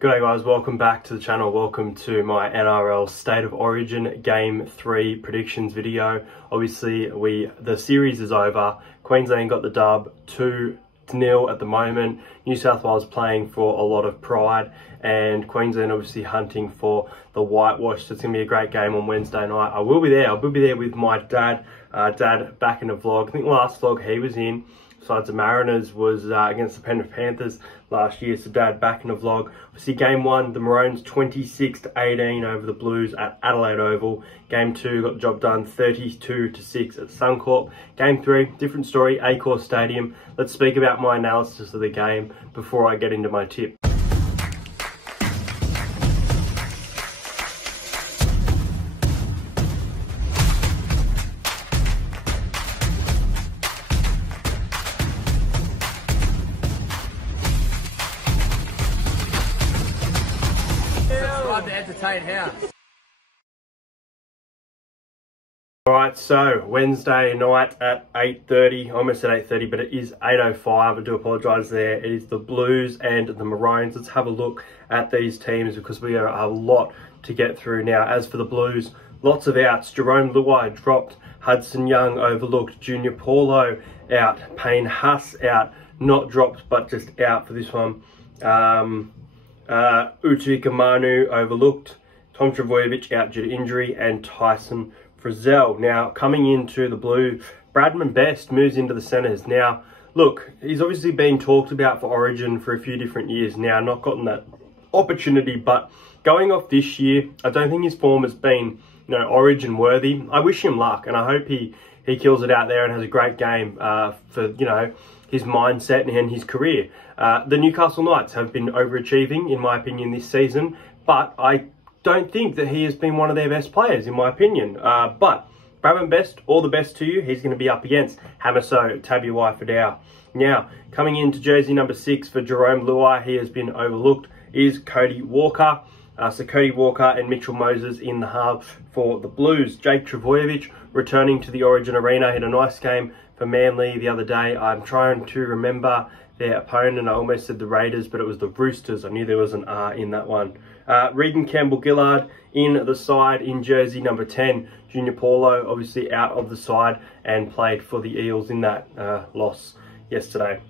G'day guys, welcome back to the channel. Welcome to my NRL State of Origin Game 3 predictions video. Obviously, the series is over. Queensland got the dub 2-0 at the moment. New South Wales playing for a lot of pride, and Queensland obviously hunting for the whitewash. So it's going to be a great game on Wednesday night. I will be there. I will be there with my dad. Dad back in the vlog. I think the last vlog he was in, besides the Mariners, was against the Penrith Panthers last year. So Dad back in the vlog. Obviously game 1, the Maroons 26-18 over the Blues at Adelaide Oval. Game 2 got the job done 32-6 at Suncorp. Game 3, different story, Accor Stadium. Let's speak about my analysis of the game before I get into my tip. To entertain house. Alright, so Wednesday night at 8:30, almost at 8:30, but it is 8:05. I do apologise there. It is the Blues and the Maroons. Let's have a look at these teams because we have a lot to get through now. As for the Blues, lots of outs. Jarome Luai dropped, Hudson Young overlooked, Junior Paulo out, Payne Haas out, not dropped but just out for this one. Uche Kamanu overlooked, Tom Trbojevic out due to injury, and Tyson Frizell. Now, coming into the Blue, Bradman Best moves into the centres. Now, look, he's obviously been talked about for Origin for a few different years now, not gotten that opportunity, but going off this year, I don't think his form has been, Origin worthy. I wish him luck, and I hope he kills it out there and has a great game for, his mindset and his career. The Newcastle Knights have been overachieving, in my opinion, this season, but I don't think that he has been one of their best players, in my opinion. But Bradman Best, all the best to you. He's going to be up against Hamiso Tabuai-Fidow. Now, coming into jersey number 6 for Jarome Luai, he has been overlooked, is Cody Walker. So Cody Walker and Mitchell Moses in the half for the Blues. Jake Trbojevic returning to the Origin Arena. He had a nice game for Manly the other day. I'm trying to remember their opponent. I almost said the Raiders, but it was the Roosters. I knew there was an R in that one. Regan Campbell-Gillard in the side in jersey number 10. Junior Paulo obviously out of the side and played for the Eels in that loss yesterday.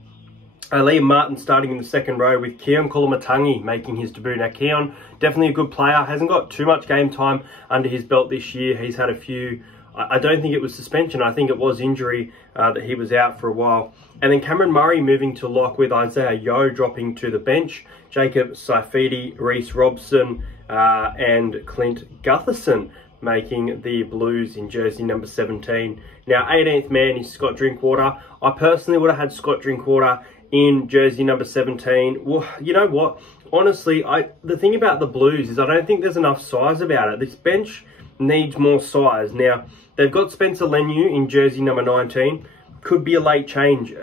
Liam Martin starting in the second row with Keon Koloamatangi making his debut. Now, Keon, definitely a good player. Hasn't got too much game time under his belt this year. He's had a few... I don't think it was suspension. I think it was injury that he was out for a while. And then Cameron Murray moving to lock with Isaiah Yeo dropping to the bench. Jacob Saifiti, Reece Robson and Clint Gutherson making the Blues in jersey number 17. Now, 18th man is Scott Drinkwater. I personally would have had Scott Drinkwater in jersey number 17. Well, you know what? Honestly, the thing about the Blues is I don't think there's enough size about it. This bench needs more size. Now, they've got Spencer Leniu in jersey number 19. Could be a late change,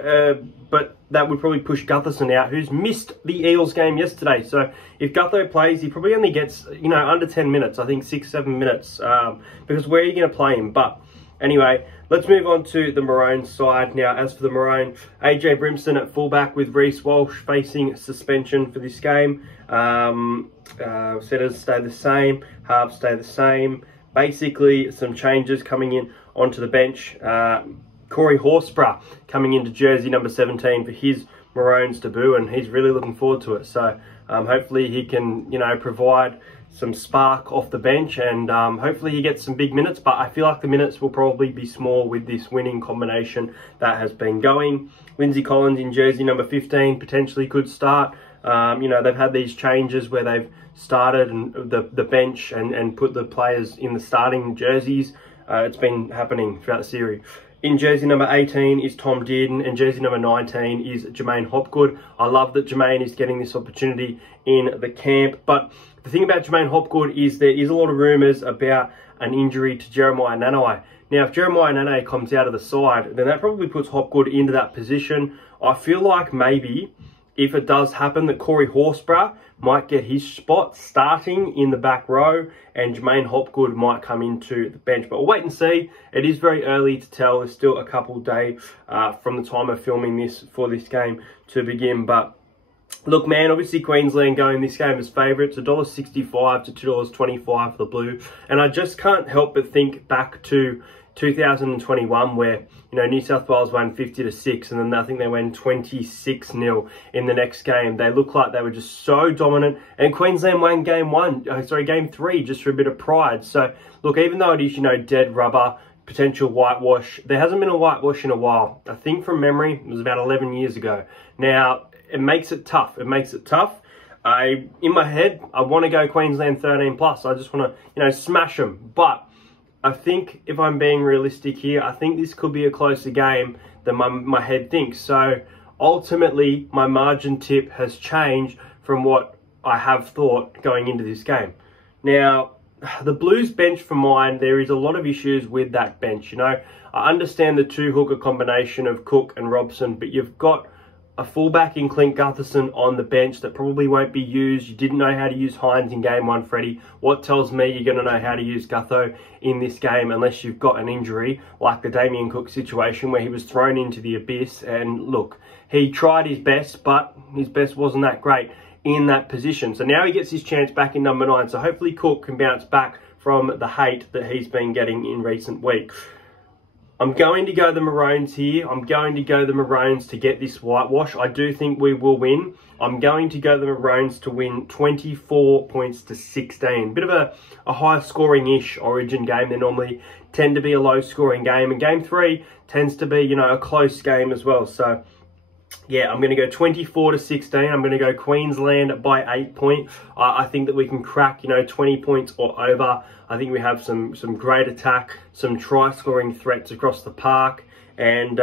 but that would probably push Gutherson out, who's missed the Eels game yesterday. So if Gutho plays, he probably only gets, under 10 minutes. I think 6-7 minutes, because where are you going to play him? But anyway, let's move on to the Maroons side. Now, as for the Maroon, AJ Brimson at fullback with Reece Walsh facing suspension for this game. Setters stay the same, halves stay the same. Basically, some changes coming in onto the bench. Corey Horsburgh coming into jersey number 17 for his Maroons debut, and he's really looking forward to it. So hopefully he can, provide some spark off the bench, and hopefully he gets some big minutes. But I feel like the minutes will probably be small with this winning combination that has been going. Lindsay Collins in jersey number 15 potentially could start. They've had these changes where they've started and the bench and put the players in the starting jerseys. It's been happening throughout the series. In jersey number 18 is Tom Dearden, and jersey number 19 is Jermaine Hopgood. I love that Jermaine is getting this opportunity in the camp, but the thing about Jermaine Hopgood is there is a lot of rumours about an injury to Jeremiah Nanai. Now, if Jeremiah Nanai comes out of the side, then that probably puts Hopgood into that position. I feel like maybe if it does happen, that Corey Horsburgh might get his spot starting in the back row, and Jermaine Hopgood might come into the bench. But we'll wait and see. It is very early to tell. There's still a couple of days from the time of filming this for this game to begin. But Look, man, obviously Queensland going this game as favourites, $1.65 to $2.25 for the Blue. And I just can't help but think back to 2021 where, you know, New South Wales won 50-6 and then I think they went 26-0 in the next game. They looked like they were just so dominant, and Queensland won game 3 just for a bit of pride. So, look, even though it is, you know, dead rubber, potential whitewash, there hasn't been a whitewash in a while. I think from memory, it was about 11 years ago. Now, it makes it tough. It makes it tough. In my head, I want to go Queensland 13 plus. I just want to, you know, smash them. But I think if I'm being realistic here, I think this could be a closer game than my head thinks. So ultimately, my margin tip has changed from what I have thought going into this game. Now, the Blues bench for mine, there is a lot of issues with that bench. You know, I understand the two hooker combination of Cook and Robson, but you've got a fullback in Clint Gutherson on the bench that probably won't be used. You didn't know how to use Hines in game 1, Freddie. What tells me you're going to know how to use Gutho in this game unless you've got an injury like the Damien Cook situation where he was thrown into the abyss. And look, he tried his best, but his best wasn't that great in that position. So now he gets his chance back in number 9. So hopefully Cook can bounce back from the hate that he's been getting in recent weeks. I'm going to go the Maroons here. I'm going to go the Maroons to get this whitewash. I do think we will win. I'm going to go the Maroons to win 24 points to 16. Bit of a high scoring-ish Origin game. They normally tend to be a low scoring game. And game 3 tends to be, you know, a close game as well. So, yeah, I'm going to go 24 to 16. I'm going to go Queensland by 8 points. I think that we can crack, you know, 20 points or over. I think we have some great attack, some try-scoring threats across the park. And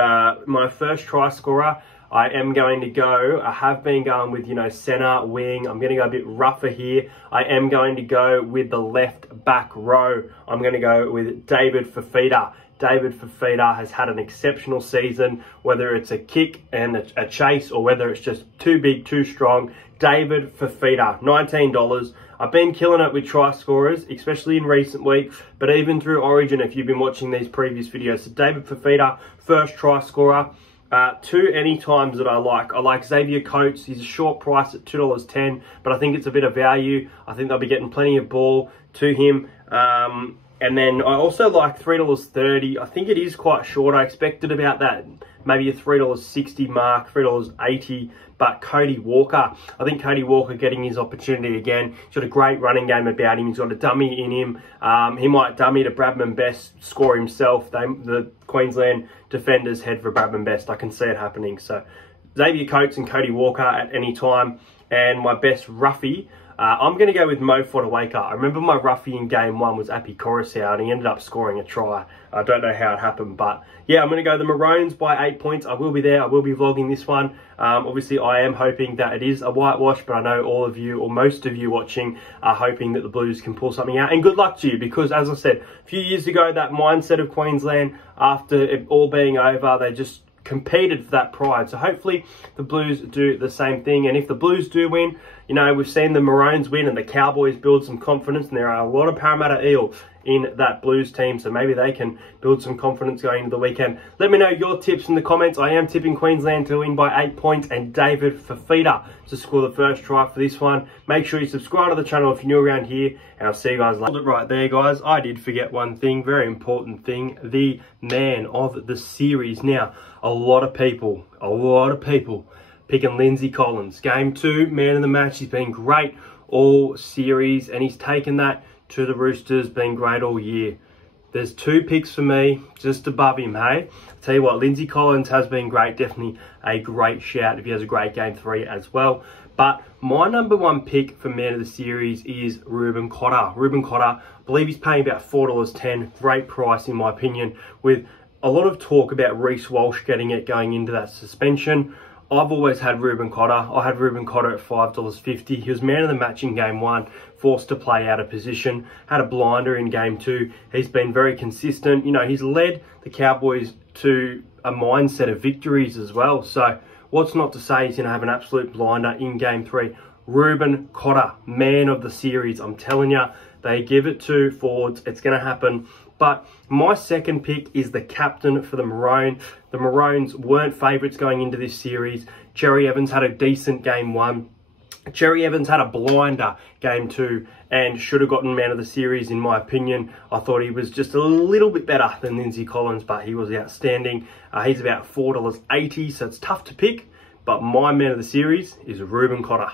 my first try scorer, I have been going with, you know, centre, wing. I'm going to go a bit rougher here. I am going to go with the left back row. I'm going to go with David Fifita. David Fifita has had an exceptional season, whether it's a kick and a chase or whether it's just too big, too strong. David Fifita, $19. I've been killing it with try scorers, especially in recent weeks, but even through Origin, if you've been watching these previous videos. So David Fifita, first try scorer. Two any times that I like Xavier Coates. He's a short price at $2.10, but I think it's a bit of value. I think they'll be getting plenty of ball to him. And then I also like $3.30. I think it is quite short. I expected about that, maybe a $3.60 mark, $3.80. But Cody Walker, I think Cody Walker getting his opportunity again. He's got a great running game about him. He's got a dummy in him. He might dummy to Bradman Best, score himself. The Queensland defenders head for Bradman Best. I can see it happening. So Xavier Coates and Cody Walker at any time. And my best roughie, I'm going to go with Mo Fotuaika. I remember my roughie in game 1 was Api Coruscant, and he ended up scoring a try. I don't know how it happened, but yeah, I'm going to go the Maroons by 8 points. I will be there. I will be vlogging this one. Obviously, I am hoping that it is a whitewash, but I know all of you, or most of you watching, are hoping that the Blues can pull something out. And good luck to you, because as I said, a few years ago, that mindset of Queensland, after it all being over, they just competed for that pride. So hopefully the Blues do the same thing. And if the Blues do win, you know, we've seen the Maroons win and the Cowboys build some confidence, and there are a lot of Parramatta Eel in that Blues team, so maybe they can build some confidence going into the weekend. Let me know your tips in the comments. I am tipping Queensland to win by 8 points and David Fifita to score the first try for this one. Make sure you subscribe to the channel if you're new around here, and I'll see you guys later. Hold it right there, guys. I did forget one thing, very important thing, the man of the series. Now, a lot of people picking Lindsay Collins. Game 2, man of the match. He's been great all series, and he's taken that to the Roosters, been great all year. There's 2 picks for me, just above him, hey? I'll tell you what, Lindsay Collins has been great, definitely a great shout if he has a great game 3 as well. But my number 1 pick for man of the series is Reuben Cotter. Reuben Cotter, I believe he's paying about $4.10, great price in my opinion, with a lot of talk about Reece Walsh getting it going into that suspension. I've always had Reuben Cotter. I had Reuben Cotter at $5.50. He was man of the match in game 1, forced to play out of position, had a blinder in game 2. He's been very consistent. You know, he's led the Cowboys to a mindset of victories as well. So what's not to say he's going to have an absolute blinder in game 3. Reuben Cotter, man of the series. I'm telling you, they give it to forwards. It's going to happen. But my second pick is the captain for the Maroons. The Maroons weren't favourites going into this series. Cherry Evans had a decent game 1. Cherry Evans had a blinder game 2 and should have gotten man of the series, in my opinion. I thought he was just a little bit better than Lindsay Collins, but he was outstanding. He's about $4.80, so it's tough to pick. But my man of the series is Reuben Cotter.